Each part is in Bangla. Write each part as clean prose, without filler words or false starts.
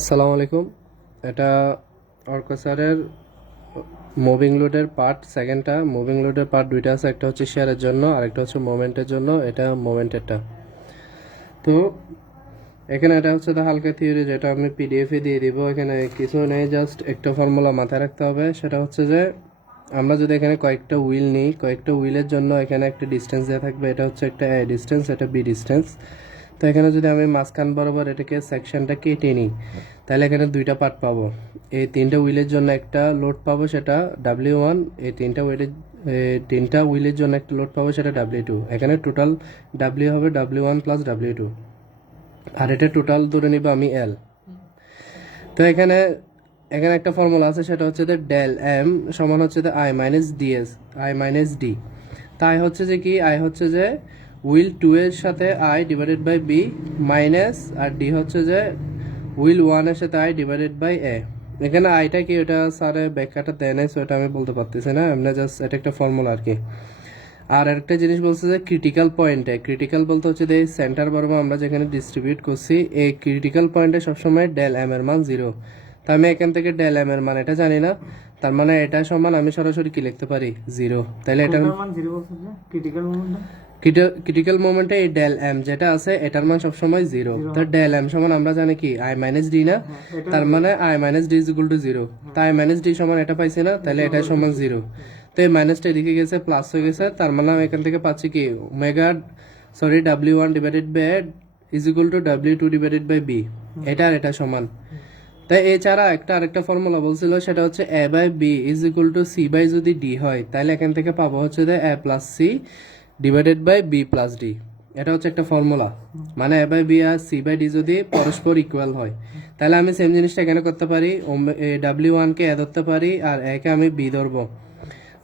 আসসালামু আলাইকুম। এটা অর্ক স্যারের মুভিং লোডের পার্ট সেকেন্ডটা। মুভিং লোডের পার্ট দুইটা আছে, একটা হচ্ছে শেয়ারের জন্য আর একটা হচ্ছে মোমেন্টের জন্য। এটা মোমেন্টেরটা। তো এখানে এটা হচ্ছে তো হালকা থিওরি, যেটা আমি পিডিএফে দিয়ে দিব। এখানে কিছু নেই, জাস্ট একটা ফর্মুলা মাথায় রাখতে হবে। সেটা হচ্ছে যে আমরা যদি এখানে কয়েকটা হুইল নিই, কয়েকটা হুইলের জন্য এখানে একটা ডিস্টেন্স দেওয়া থাকবে। এটা হচ্ছে একটা এ ডিস্টেন্স, এটা বি ডিস্টেন্স। তো এখানে যদি আমি মাঝখান বরাবর এটাকে সেকশনটা কেটে নিই, তাহলে এখানে দুইটা পার্ট পাবো। এই তিনটা হুইলের জন্য একটা লোড পাবো, সেটা W1। এই তিনটা হুইলের জন্য একটা লোড পাবো, সেটা W2। এখানে টোটাল W হবে W1 প্লাস W2, আর এটা টোটাল ধরে নিব আমি L। তো এখানে এখানে একটা ফর্মুলা আছে, সেটা হচ্ছে যে ডেল এম সমান হচ্ছে যে I minus DS, I minus D. তাই হচ্ছে যে কি, আই হচ্ছে যে হুইল 2 এর সাথে I divided by B minus, আর ডি হচ্ছে যে হুইল 1 এর সাথে আই ডিভাইডেড বাই এ। এখানে আইটা কি, ওটা স্যারে ব্যাখ্যাটা দেয় নাই, সো এটা আমি বলতে পারতেছি না, এমনি জাস্ট এটা একটা ফর্মুলা আর কি। আর একটা জিনিস বলছে যে ক্রিটিক্যাল পয়েন্টে, ক্রিটিক্যাল বলতে হচ্ছে যে সেন্টার বরাবর আমরা যেখানে ডিস্ট্রিবিউট করছি, এই ক্রিটিক্যাল পয়েন্টে সবসময় ডেল এম এর মান 0। তো আমি এখান থেকে ডেল এম এর মান এটা জানি না, তার মানে এটা সমান আমি সরাসরি কি লিখতে পারি, 0। তাহলে এটা মান 0 বলছে যে ক্রিটিক্যাল মোমেন্ট ক্রিটিক্যাল মোমেন্টে এই ডেল এম যেটা আছে এটার মান সবসময় 0। তো ডেল এম সমান আমরা জানি কি আই মাইনাস ডি না, তার মানে I minus D is equal two 0। তাই আই মাইনাস ডি সমান এটা পাইছি না, তাহলে এটা সমান 0। তো এই মাইনাসটা এদিকে গেছে, প্লাস হয়ে গেছে, তার মানে আমি এখান থেকে পাচ্ছি কি W1 divided by is equal to W2 divided by B. এটা আর এটা সমান। তাই এছাড়া আরেকটা ফর্মুলা বলছিল, সেটা হচ্ছে A by B is equal to C by যদি ডি হয়, তাহলে এখান থেকে পাবো হচ্ছে যে A plus C divided by B plus D. এটা হচ্ছে একটা ফর্মুলা, মানে এ বাই বি আর সি বাই ডি যদি পরস্পর ইকুয়াল হয়, তাহলে আমি সেম জিনিসটা এখানে করতে পারি। W1 কে এ ধরতে পারি, আর এ কে আমি বি ধরবো।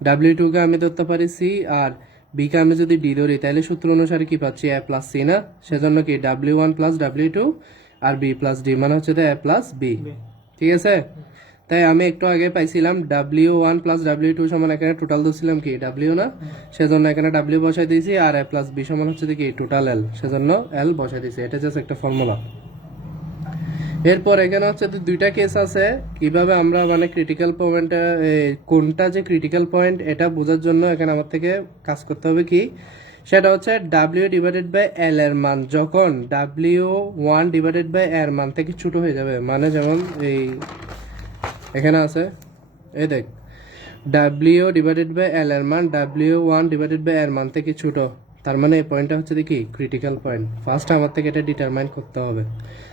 W2 কে আমি ধরতে পারি সি, আর বি কে আমি যদি ডি ধরি, তাহলে সূত্র অনুসারে কি পাচ্ছি, এ প্লাস সি না। সেজন্য কি W1 প্লাস W2 আর বি প্লাস ডি মানে হচ্ছে এ প্লাস বি। ঠিক আছে। তাই আমি একটু আগে পাইছিলাম W1 প্লাস W2 সমান, এখানে টোটাল ধরছিলাম কি W না, সেজন্য এখানে W বসাই দিয়েছি। আর এ প্লাস বি সমান হচ্ছে কি টোটাল L, সেজন্য L বসাই দিয়েছি। এটা জাস্ট একটা ফর্মুলা। এরপর এখানে হচ্ছে দুইটা কেস আছে, কিভাবে আমরা মানে ক্রিটিক্যাল পয়েন্টে কোনটা যে ক্রিটিক্যাল পয়েন্ট এটা বোঝার জন্য এখানে আমার থেকে কাজ করতে হবে কি, সেটা হচ্ছে W ডিভাইডেড বাই L এর মান যখন W1 ডিভাইডেড বাই এর মান থেকে ছোট হয়ে যাবে। মানে যেমন এই এখানে আছে, এই দেখ W ডিভাইডেড বাই L এর মান W1 ডিভাইডেড বাই এর মান থেকে ছোট, তার মানে এই পয়েন্টটা হচ্ছে কি ক্রিটিক্যাল পয়েন্ট। ফার্স্ট আমার থেকে এটা ডিটারমাইন করতে হবে।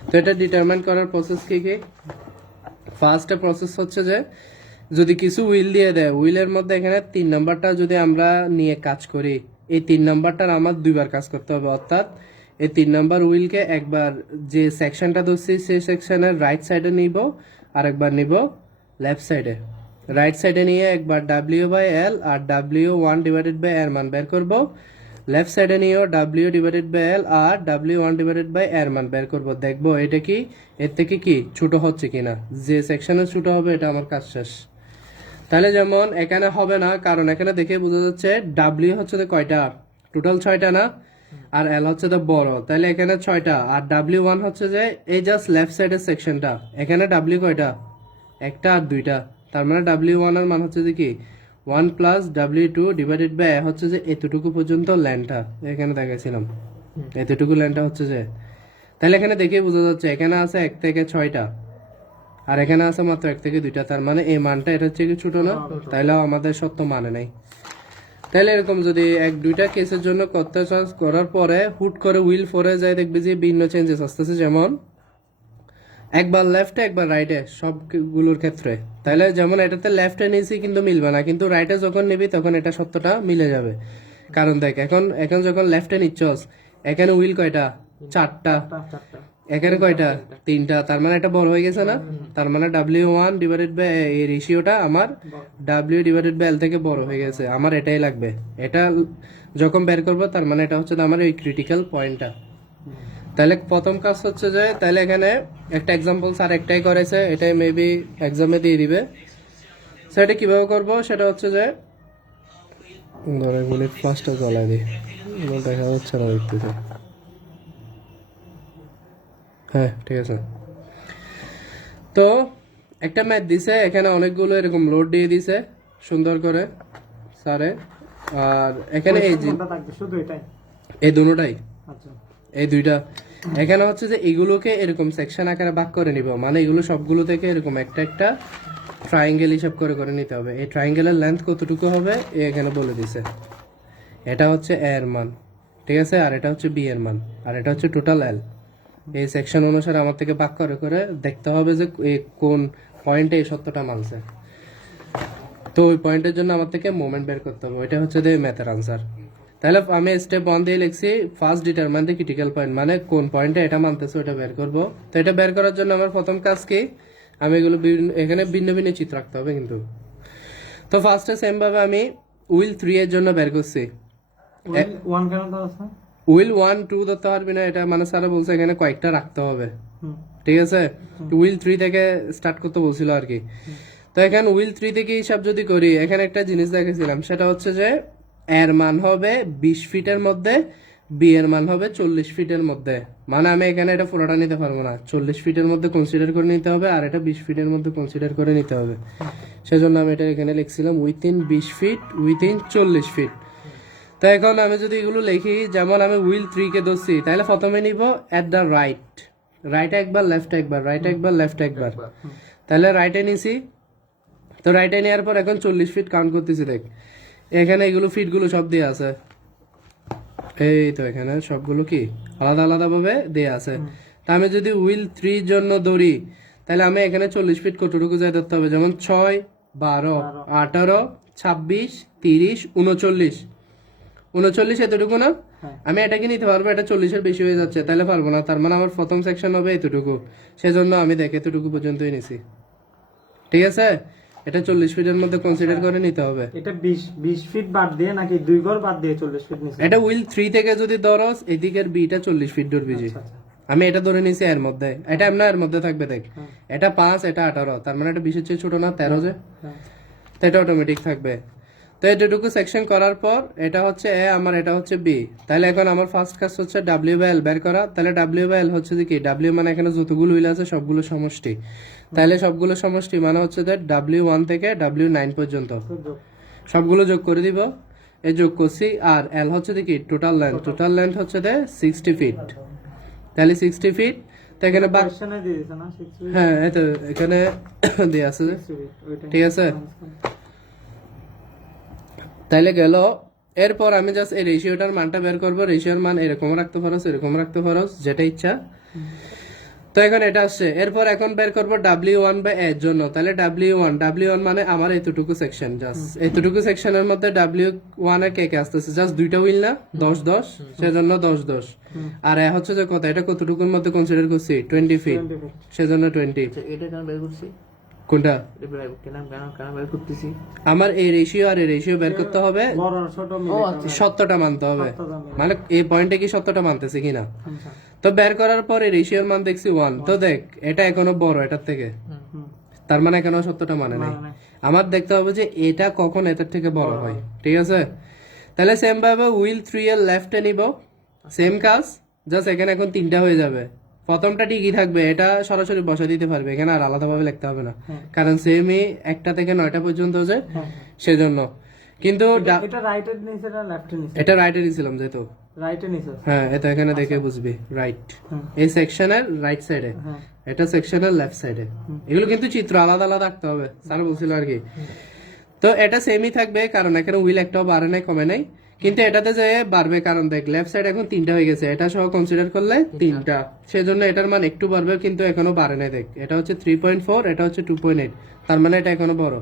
তো এটা ডিটারমাইন করার প্রসেস কি কি, ফার্স্ট প্রসেস হচ্ছে যে যদি কিছু হুইল দিয়ে দেয়, হুইলের মধ্যে এখানে 3 নাম্বারটা যদি আমরা নিয়ে কাজ করি, এই 3 নাম্বারটার আমার দুইবার কাজ করতে হবে। অর্থাৎ এই 3 নাম্বার হুইলকে একবার যে সেকশনটা ধরছি সেই সেকশনের রাইট সাইডে নিব, আর একবার নিব লেফট সাইডে। রাইট সাইডে নিয়ে একবার W বাই L আর W1 ডিভাইডেড বাই এর মান বের করব। লেফট সাইডে নিয়েও W ডিভাইডেড বাই L আর W1 ডিভাইডেড বাই এর মান বের করব। দেখবো এটা কি এর থেকে কি ছোট হচ্ছে কিনা, যে সেকশনে ছোট হবে এটা আমার কাজ শেষ। তাহলে যেমন এখানে হবে না, কারণ এখানে দেখে বোঝা যাচ্ছে W হচ্ছে তো কয়টা, টোটাল 6টা না, আর L হচ্ছে তো বড়, তাহলে এখানে 6টা। আর W1 হচ্ছে যে এই জাস্ট লেফট সাইডের সেকশনটা, এখানে W কয়টা, একটা আর দুইটা, তার মানে W1 এর মান হচ্ছে যে কি 1 প্লাস W2 ডিভাইডেড বাই হচ্ছে যে এতটুকু পর্যন্ত ল্যান্ডটা এখানে দেখাইছিলাম, এতটুকু ল্যান্ডটা হচ্ছে যে। তাহলে এখানে দেখে বোঝা যাচ্ছে এখানে আছে 1 থেকে 6টা, আর এখানে আছে মাত্র 1 থেকে 2টা, তার মানে এই মানটা এটা হচ্ছে কি ছোট না, তাইলেও আমাদের সত্য মানে নাই। তাহলে এরকম যদি 1-2টা কেসের জন্য করতে চাষ করার পরে হুট করে হুইল ফোরে যায়, দেখবে যে ভিন্ন চেঞ্জেস আসতেছে, যেমন একবার লেফটে একবার রাইটে সবগুলোর ক্ষেত্রে। তাহলে যেমন এটাতে লেফটে নিয়েছি কিন্তু মিলবে না, কিন্তু রাইটে যখন নিবি তখন এটা সত্যটা মিলে যাবে। কারণ দেখ এখন এখন যখন লেফটে নিচ্ছস, এখানে হুইল কয়টা, 4টা, এখানে কয়টা, 3টা, তার মানে এটা বড় হয়ে গেছে না। তার মানে W1 ডিভাইডেড বাই এই রেশিওটা আমার W ডিভাইডেড বাই L থেকে বড় হয়ে গেছে, আমার এটাই লাগবে। এটা যখন বের করবো তার মানে এটা হচ্ছে আমার এই ক্রিটিক্যাল পয়েন্টটা। তাহলে প্রথম কাজ হচ্ছে যে, তাহলে এখানে একটা এক্সাম্পল স্যার একটাই করেছে, এটাই মেবি এক্সামে দিয়ে দিবে। সেটা কিভাবে করব, সেটা হচ্ছে যে ধরে বলি ফ্লাশটা জ্বালাই দিই, দেখা যাচ্ছে না দেখতেছে। হ্যাঁ ঠিক আছে। তো একটা ম্যাথ দিছে, এখানে অনেকগুলো এরকম লোড দিয়ে দিছে সুন্দর করে স্যারে। আর এখানে এই যে কোনটা থাকবে শুধু এটাই? এই দুটোটাই, আচ্ছা এই দুইটা। এখানে হচ্ছে যে এগুলোকে এরকম সেকশন আকারে ভাগ করে নিব, মানে এগুলো সবগুলো থেকে এরকম একটা একটা ট্রায়াঙ্গেল হিসাব করে করে নিতে হবে। এই ট্রায়াঙ্গেলের লেন্থ কতটুকু হবে এ এখানে বলে দিছে। এটা হচ্ছে এ এর মান, ঠিক আছে, আর এটা হচ্ছে বি এর মান, আর এটা হচ্ছে টোটাল এল। এই সেকশন অনুসারে আমার থেকে ভাগ করে করে দেখতে হবে যে কোন পয়েন্টে এই সত্যটা মানছে। তো ওই পয়েন্টের জন্য আমার থেকে মোমেন্ট বের করতে হবে, ওইটা হচ্ছে যে ম্যাথের আনসার। তাহলে আমি স্টেপ 1 দিয়ে লিখছি first determine the critical point, মানে কোন পয়েন্টে এটা মানতেছে ওটা বের করব। তো এটা বের করার জন্য আমার প্রথম কাজ কি, আমি এগুলো এখানে ভিন্ন ভিন্ন চিত্র রাখতে হবে কিন্তু। তো ফার্স্টে সেম ভাবে আমি উইল 3 এর জন্য বের করছি। ওয়ান কেন দেওয়া আছে? উইল 1 2 ধরতে পারবি না, এটা মানে স্যার বলছে এখানে কয়েকটা রাখতে হবে, হুম ঠিক আছে। উইল 3 থেকে স্টার্ট করতে বলছিল আর কি। তো এখানে উইল 3 থেকে হিসাব যদি করি, এখানে একটা জিনিস দেখেছিলাম, সেটা হচ্ছে যে এর মান হবে 20 ফিটের মধ্যে, বি এর মান হবে 40 ফিটের মধ্যে। মানে আমি এখানে এটা পুরোটা নিতে পারবো না, 40 ফিটের মধ্যে কনসিডার করে নিতে হবে, আর এটা 20 ফিটের মধ্যে কনসিডার করে নিতে হবে। সেজন্য আমি এটা এখানে লিখছিলাম উইথিন 20 ফিট, উইথিন 40 ফিট। তো এখন আমি যদি এগুলো লিখি, যেমন আমি উইল 3 কে ধরছি, তাহলে প্রথমে নিব এট দ্য রাইট, রাইট একবার, লেফট একবার, রাইট একবার, লেফট একবার। তাহলে রাইটে নিছি, তো রাইটে নেওয়ার পর এখন 40 ফিট কাউন্ট করতেছি। দেখ এখানে এগুলো ফিটগুলো সব দিয়ে আছে, এই তো এখানে সবগুলো কি আলাদা আলাদা ভাবে দেয়া আছে। তা আমি যদি উইল 3 জন্য দৌড়ি, তাহলে আমি এখানে 40 ফিট কতটুকু যাই ধরতে হবে, যেমন 6 12 18 26 30 39 39 এতটুকু না। হ্যাঁ। আমি এটাকে নিতে পারবো, এটা 40 এর বেশি হয়ে যাচ্ছে, তাহলে পারবো না। তার মানে আমার প্রথম সেকশন হবে এতটুকু, সেজন্য আমি দেখ এতটুকু পর্যন্তই নিছি, ঠিক আছে। এটা 40 ফিটের মধ্যে কনসিডার করে নিতে হবে। এটা 20 ফিট বাদ দিয়ে নাকি দুই ঘর বাদ দিয়ে 40 ফিট নিছে? এটা উইল 3 থেকে যদি ধরস, এদিকের বিটা 40 ফিট ধরবি জি। আচ্ছা। আমি এটা ধরে নিছি এর মধ্যে, এটা এমন এর মধ্যে থাকবে। দেখ এটা 5, এটা 18, তার মানে এটা 20 এর চেয়ে ছোট না, 13 যে, হ্যাঁ তো এটা অটোমেটিক থাকবে। তো এতটুকু সেকশন করার পর এটা হচ্ছে এ, আমার এটা হচ্ছে বি। তাহলে এখন আমার ফার্স্ট কাজ হচ্ছে ডাব্লিউ বাই এল বের করা। তাহলে ডাব্লিউ বাই এল হচ্ছে যে কি, ডাব্লিউ মানে এখানে যতগুলো হুইল আছে সবগুলো সমষ্টি। তাহলে সবগুলো সমষ্টি মানে হচ্ছে যে W1 থেকে W9 পর্যন্ত তো যোগ। সবগুলো যোগ করে দিব, এই যোগ করছি। আর এল হচ্ছে কি টোটাল লেন্থ, টোটাল লেন্থ হচ্ছে 60 ফিট। তাহলে 60 ফিট, তো এখানে কোশ্চেনে দিয়ে দিছে না 6 ফিট? হ্যাঁ এই তো এখানে দেয়া আছে যে, 6 ফিট ওইটাই। ঠিক আছে। তাইলে গেল। এরপর আমি জাস্ট এই রেশিওটার মানটা বের করবো। রেশিওর মান এরকম রাখতে পারো, এরকম রাখতে পারো, যেটা ইচ্ছা। তো এখন এটা আসছে। এরপর এখন বের করবো W1 বাই এর জন্য। তাহলে W1 মানে আমার এতটুকু সেকশন, জাস্ট এতটুকু সেকশনের মধ্যে W1 এ কে কে আসতেছে, জাস্ট দুইটা হুইল না, 10 10, সেজন্য 10 10। আর এ হচ্ছে যে কত, এটা কতটুকুর মধ্যে কনসিডার করছি, 20 ফিট, 20 ফিট। সেজন্য 20। এটা কেন বের করছি? কোনটা? কেন কেন কেন বের করতেছি? আমার এই রেশিও আর এই রেশিও বের করতে হবে, বড় ছোট মিলে আচ্ছা। সত্যটা মানতে হবে, সত্যটা মিলে। মানে এই পয়েন্টে কি সত্যটা মানতেছে কিনা। আচ্ছা। তো বের করার পরে রেশিওর মান দেখছি 1। তো দেখ এটা এখনো বড় এটার থেকে, হুম তার মানে এখনো সত্যটা মানে নাই। মানে আমার দেখতে হবে যে এটা কখন এটার থেকে বড় হয়, ঠিক আছে। তাহলে সেম ভাবে উইল 3 এর লেফটে নিব, সেম কাজ, জাস্ট এখানে এখন 3টা হয়ে যাবে। প্রথমটা ঠিকই থাকবে, এটা সরাসরি বসা দিতে পারবে, এখানে আর আলাদাভাবে লিখতে হবে না, কারণ সেমই 1টা থেকে 9টা পর্যন্ত যে, সেজন্য। কিন্তু এটা রাইটের নিচে না লেফটের নিচে? এটা রাইটে দিছিলাম যেহেতু, রাইটের নিচে। হ্যাঁ এটা এখানে দেখে বুঝবি, রাইট হুম। এই সেকশনের রাইট সাইডে, হ্যাঁ এটা সেকশনের লেফট সাইডে। এগুলো কিন্তু চিত্র আলাদা আলাদা রাখতে হবে, স্যার বলছিল আর কি। তো এটা সেমই থাকবে, কারণ এখানে হুইল একটাও বাড়ে নাই কমে নাই, কিন্তু এটাতে যে বাড়বে, কারণ দেখ লেফট সাইড এখন 3টা হয়ে গেছে, এটা সহ কনসিডার করলে 3টা, সেজন্য এটার মান একটু বাড়বে, কিন্তু এখনো বাড়ে নাই। দেখ এটা হচ্ছে 3.4, এটা হচ্ছে 2.8, তার মানে এটা এখনো বড়,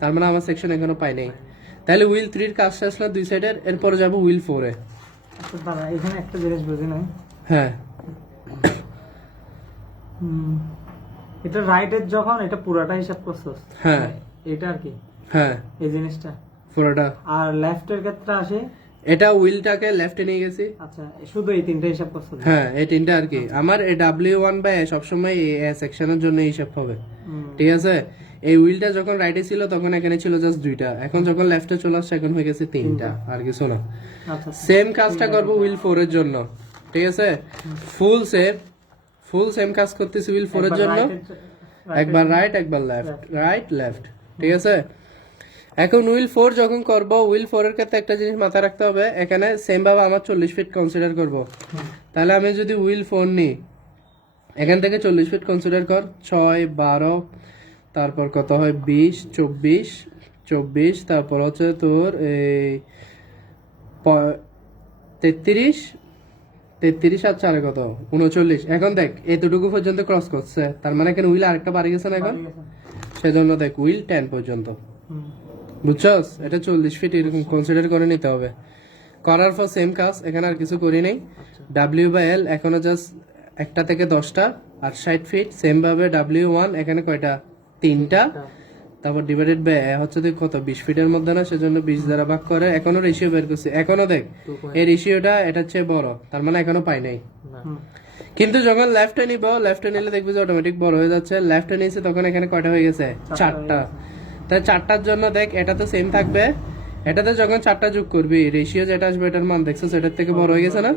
তার মানে আমার সেকশন এখনো পাই নাই। তাহলে হুইল 3 এর কাজটা আসলে দুই সাইডের। এরপরে যাবো হুইল 4 এ। আচ্ছা দাঁড়া, এখানে একটা জিনিস বুঝি নাই। হ্যাঁ এটা রাইটের যখন এটা পুরাটা হিসাব করছস, হ্যাঁ এটা আর কি হ্যাঁ এই জিনিসটা, পুরোটা। আর লেফটের ক্ষেত্রে আসে এটা হুইলটাকে লেফটে নিয়ে গেছি, আচ্ছা শুধু এই তিনটা হিসাব করছস? হ্যাঁ এই 3টা আর কি। আমার এই W1 বাই সবসময় এই সেকশনের জন্য হিসাব হবে, ঠিক আছে। এই হুইলটা যখন রাইটে ছিল তখন এখানে ছিল জাস্ট 2টা, এখন যখন লেফটে চলে আসছে এখন হয়ে গেছে 3টা, আর কিছু না। আচ্ছা সেম কাজটা করবো হুইল 4 এর জন্য, ঠিক আছে। ফুল সেম কাজ করতেছি হুইল 4 এর জন্য। একবার রাইট একবার লেফট, রাইট লেফট, ঠিক আছে। এখন হুইল 4 যখন করব, হুইল 4 এর ক্ষেত্রে একটা জিনিস মাথায় রাখতে হবে, এখানে সেম ভাবে আমার 40 ফিট কনসিডার করব। তাহলে আমি যদি হুইল 4 নিই, এখান থেকে 40 ফিট কনসিডার কর, 6 12, তারপর কত হয় 20 24 24, তারপর হচ্ছে তোর এই 33 33 আর 4 কত 39। এখন দেখ এতটুকু পর্যন্ত ক্রস করছে, তার মানে এখানে হুইল আরেকটা বাড়ি গেছে না এখন, সেজন্য দেখ হুইল 10 পর্যন্ত, বুঝছস? এটা 40 ফিট এরকম কনসিডার করে নিতে হবে। করার পর সেম কাজ, এখানে আর কিছু করি নেই। W/L এখনো জাস্ট একটা থেকে 10টা আর 60 ফিট, সেম ভাবে W1 এখানে কয়টা 3টা, তারপর ডিভাইডেড বাই হচ্ছে দেখ কত 20 ফিটের মধ্যে না, সেজন্য 20 দ্বারা ভাগ করে এখনো রেশিও বের করছি। এখনো দেখ এই রেশিওটা এটার চেয়ে বড়, তার মানে এখনো পাই নাই। কিন্তু যখন লেফটে নিব, লেফটে নিলে দেখবি যে অটোমেটিক বড় হয়ে যাচ্ছে। লেফটে নিয়েছে তখন এখানে কয়টা হয়ে গেছে 4টা। তাই 4টার জন্য দেখ এটা তো সেম থাকবে, এটাতে যখন 4টা যোগ করবি রেশিও যেটা আসবে এটার মান দেখছো সেটার থেকে বড় হয়ে গেছে না,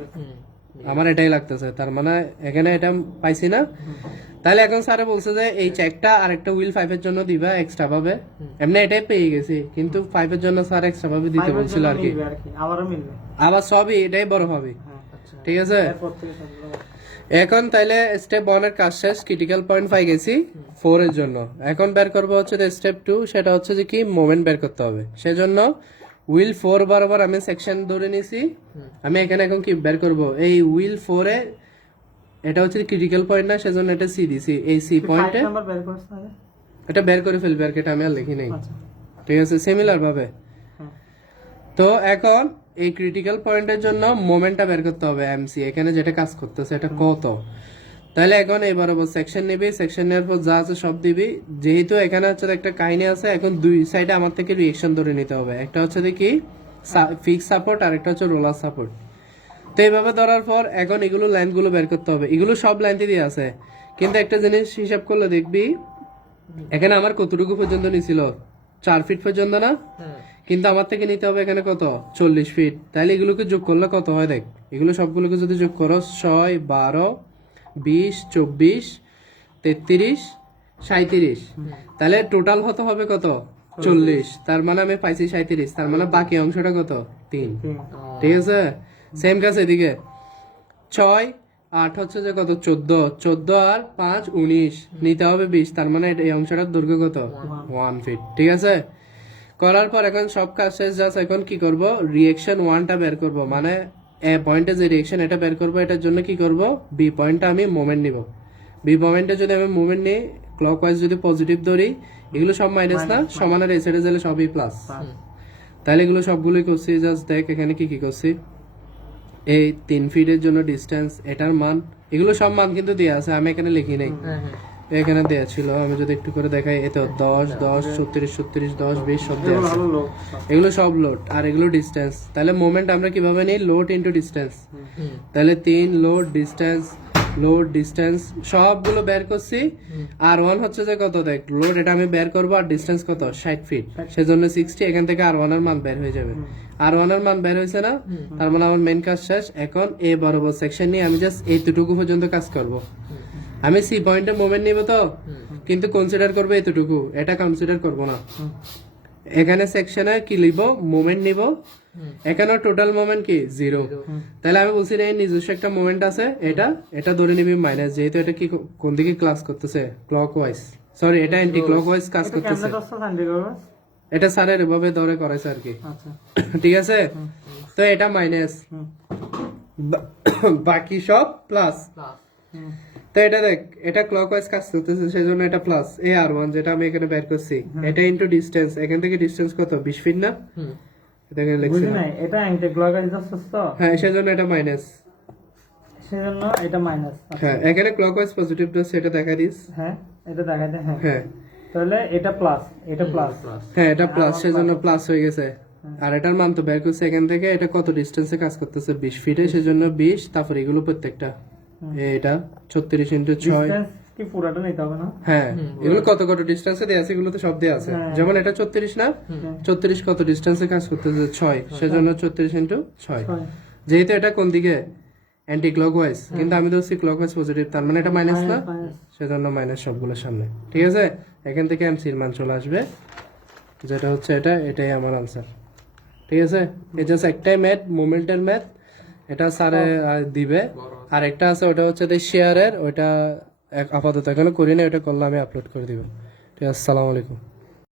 আমার এটাই লাগতেছে, তার মানে এখানে এটা পাইছি না। তাহলে এখন স্যারে বলছে যে এই চেকটা আরেকটা হুইল 5 এর জন্য দিবা এক্সট্রা ভাবে, এমনি এটাই পেয়ে গেছি, কিন্তু 5 এর জন্য স্যার এক্সট্রা ভাবে দিতে বলছিল আর কি। আবারও মিলবে, আবার সবই এটাই বড় হবে, আচ্ছা ঠিক আছে। এরপর থেকে সবগুলো এখন তাইলে স্টেপ 1 এর কাজ শেষ, ক্রিটিক্যাল পয়েন্ট পাই গেছি 4 এর জন্য। এখন বের করবো হচ্ছে স্টেপ 2, সেটা হচ্ছে যে কি মোমেন্ট বের করতে হবে। সেজন্য হুইল 4 বরাবর আমি সেকশন ধরে নিয়েছি। আমি এখানে এখন কি বের করব, এই হুইল 4 এ এটা হচ্ছে ক্রিটিক্যাল পয়েন্ট না, সেজন্য এটা সি দিছি। এই সি পয়েন্টে নাম্বার বের করছ না? এটা বের করে ফেলবে আর কি, এটা আমি আর লিখি নাই, আচ্ছা, ঠিক আছে, সিমিলার ভাবে। হ্যাঁ। তো এখন এই ক্রিটিক্যাল পয়েন্টের জন্য মোমেন্টটা বের করতে হবে, এমসি এখানে যেটা কাজ করতেছে এটা কত। তাহলে এখন এবার সেকশন নিবি, সেকশন নেওয়ার পর যা আছে সব দিবি। যেহেতু এখানে হচ্ছে একটা কাহিনী আছে, এখন দুই সাইডে আমার থেকে রিয়েকশন ধরে নিতে হবে। একটা হচ্ছে কি ফিক্স সাপোর্ট আর একটা হচ্ছে রোলার সাপোর্ট। তো এইভাবে ধরার পর এখন এগুলো লাইন গুলো বের করতে হবে। এগুলো সব লাইনতে দিয়ে আছে, কিন্তু একটা জিনিস হিসাব করলে দেখবি এখানে আমার কতটুকু পর্যন্ত নিছিল, 4 ফিট পর্যন্ত না, কিন্তু আমার থেকে নিতে হবে এখানে কত 40 ফিট। তাহলে এগুলোকে যোগ করলে কত হয় দেখ, এগুলো সবগুলোকে যদি যোগ করো 6 12 20 24 33 37, তাহলে টোটাল হতে হবে কত 40। তার মানে আমি পাইছি 37, তার মানে বাকি অংশটা কত 3, ঠিক আছে। সেম কাজ এদিকে 6 8 হচ্ছে যে কত 14 14 আর 5 19, নিতে হবে 20, তার মানে এই অংশটার দৈর্ঘ্য কত 1 ফিট, ঠিক আছে। করার পর এখন সব কাজ শেষ, জাস্ট এখন কি করব রিঅ্যাকশন 1টা বের করব, মানে এ পয়েন্টে যে রিঅ্যাকশন এটা বের করব। এটার জন্য কি করব, বি পয়েন্টটা আমি মোমেন্ট নিব। বি পয়েন্টে যদি আমি মোমেন্ট নিই ক্লকওয়াইজ যদি পজিটিভ ধরি, এগুলো সব মাইনাস না, সমানের এই সাইডে গেলে সবই প্লাস। তাহলে এগুলো সবগুলোই করছি, জাস্ট দেখ এখানে কি কি করছি। এই 3 ফিটের জন্য ডিসটেন্স, এটার মান, এগুলো সব মান কিন্তু দেওয়া আছে, আমি এখানে লিখি নাই, এখানে দেওয়া ছিল। আমি যদি একটু করে দেখাই, এতো 10 10 36 36 10 20 সব দেওয়া আছে, এগুলো সব লোড আর এগুলো ডিসটেন্স। তাহলে মোমেন্ট আমরা কিভাবে নিই, লোড ইনটু ডিসটেন্স। তাহলে 3 লোড ডিসটেন্স সবগুলো বের করছি। আর 1 হচ্ছে যে কত দেখ, লোড এটা আমি বের করবো, আর ডিসটেন্স কত 60 ফিট, সেজন্য 60। এখান থেকে R1 এর মান বের হয়ে যাবে, R1 এর মান বের হয়েছে না, তার মানে আমার মেইন কাজ শেষ। এখন এ বরাবর সেকশন নিয়ে আমি জাস্ট এইটুকু পর্যন্ত কাজ করব। আমি সি পয়েন্টের মোমেন্ট নিব তো, কিন্তু কনসিডার করবো এতটুকু, এটা কনসিডার করব না। এখানে সেকশনে কি লিখব, মোমেন্ট নিব। এখানে টোটাল মোমেন্ট কি 0, তাহলে আমি বলছি এই নিজস্ব একটা মোমেন্ট আছে, এটা ধরে নিবি মাইনাস, যেহেতু এটা কি কোন দিকে ক্লাস করতেছে, ক্লকওয়াইজ, সরি এটা অ্যান্টি ক্লকওয়াইজ কাজ করতেছে। এটা স্যারের এভাবে ধরে করাইছে আর কি, ঠিক আছে। তো এটা মাইনাস, বাকি সব প্লাস। তো এটা দেখ, এটা ক্লকওয়াইজ কাজ করতেছে, সেজন্য এটা প্লাস। এ R1 যেটা আমি এখানে বের করছি, এটা ইনটু ডিসটেন্স, এখান থেকে ডিসটেন্স কত 20 ফিট না, এটা এখানে লিখছি না, এটা অ্যান্টি ক্লকওয়াইজ আসছে তো, হ্যাঁ, সেজন্য এটা মাইনাস, সেজন্য এটা মাইনাস। হ্যাঁ, এখানে ক্লকওয়াইজ পজিটিভ প্লাস সেটা দেখা দিস, হ্যাঁ এটা দেখাতে, হ্যাঁ হ্যাঁ, তাহলে এটা প্লাস, এটা প্লাস, হ্যাঁ এটা প্লাস, সেজন্য প্লাস হয়ে গেছে। আর এটার মান তো বের করছে এখান থেকে, এটা কত ডিসটেন্সে কাজ করতেছে 20 ফিটে, সেজন্য 20, তারপর এগুলো প্রত্যেকটা এটা 36 ইনটু 6, কি পুরোটা নিতে হবে না, হ্যাঁ এগুলো কত কত ডিসটেন্সে দেয়া আছে, এগুলো তো সব দেয়া আছে। যেমন এটা 34 না, 34 কত ডিসটেন্সে কাজ করতেছে 6, সেজন্য 34 ইনটু 6। যেহেতু এটা কোন দিকে, অ্যান্টি ক্লকওয়াইজ, কিন্তু আমি ধরছি ক্লকওয়াইজ পজিটিভ, তার মানে এটা মাইনাস না, মাইনাস। সেজন্য মাইনাস সবগুলোর সামনে। ঠিক আছে, এখান থেকে এমসির মান চলে আসবে, যেটা হচ্ছে এটাই আমার আনসার। ঠিক আছে, এই জাস্ট একটাই ম্যাথ, মোমেন্টের ম্যাথ, এটা স্যারে দিবে। আর একটা আছে, ওটা হচ্ছে শেয়ারের, ওইটা আপাতত এখনো করি না, ওটা করলে আমি আপলোড করে দিব। ঠিক আছে, আসসালামু আলাইকুম।